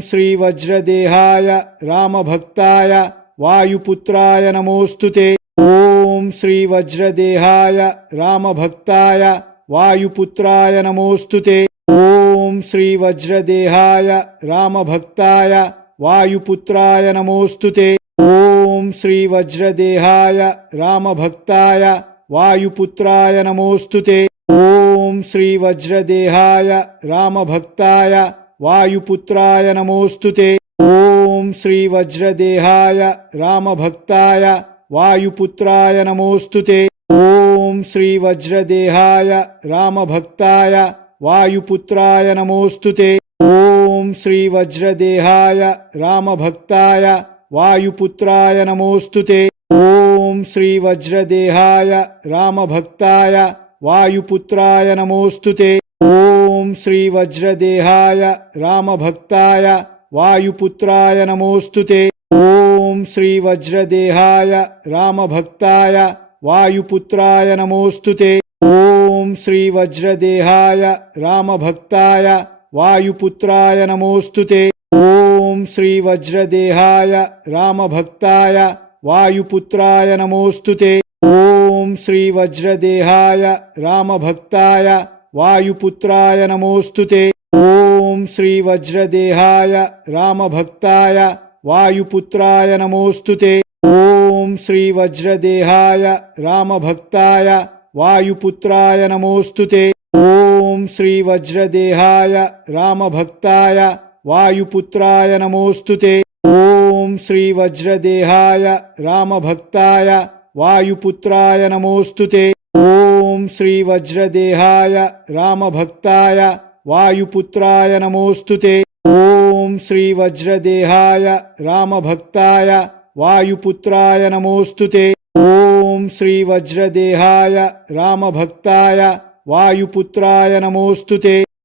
श्री वज्रदेहाय रामभक्ताय वायुपुत्राय नमोस्तुते। ओम श्री वज्रदेहाय रामभक्ताय वायुपुत्राय नमोस्तुते। ओम श्री वज्रदेहाय रामभक्ताय वायुपुत्राय नमोस्तुते। ओम श्री वज्रदेहाय रामभक्ताय वायुपुत्राय नमोस्तुते। ओम श्री वज्रदेहाय रामभक्ताय वायुपुत्राय नमोस्तुते। ओम श्री वज्रदेहाय रामभक्ताय वायुपुत्राय नमोस्तुते। ओम श्री वज्रदेहाय रामभक्ताय वायुपुत्राय नमोस्तुते। ओम श्री वज्रदेहाय रामभक्ताय वायुपुत्राय नमोस्तुते। ओम श्री वज्रदेहाय रामभक्ताय वायुपुत्राय नमोस्तुते। ओम श्री वज्रदेहाय रामभक्ताय वायुपुत्राय नमोस्तुते। ओम श्री वज्रदेहाय रामभक्ताय वायुपुत्राय नमोस्तुते। ओम श्री वज्रदेहाय रामभक्ताय वायुपुत्राय नमोस्तुते। ओम श्री वज्रदेहाय रामभक्ताय वायुपुत्राय नमोस्तुते। ओम श्री वज्रदेहाय रामभक्ताय वायुपुत्राय नमोस्तुते। ओम श्री वज्रदेहाय रामभक्ताय वायुपुत्राय नमोस्तुते। ओम श्री वज्रदेहाय रामभक्ताय वायुपुत्राय नमोस्तुते। ओम श्री वज्रदेहाय रामभक्ताय वायुपुत्राय नमोस्तुते। ओम श्री वज्रदेहाय रामभक्ताय वायुपुत्राय नमोस्तुते। ओम श्री वज्रदेहाय रामभक्ताय वायुपुत्राय नमोस्तुते। ओम श्री वज्रदेहाय रामभक्ताय वायुपुत्राय नमोस्तुते। ओम श्री वज्रदेहाय रामभक्ताय वायुपुत्राय नमोस्तुते।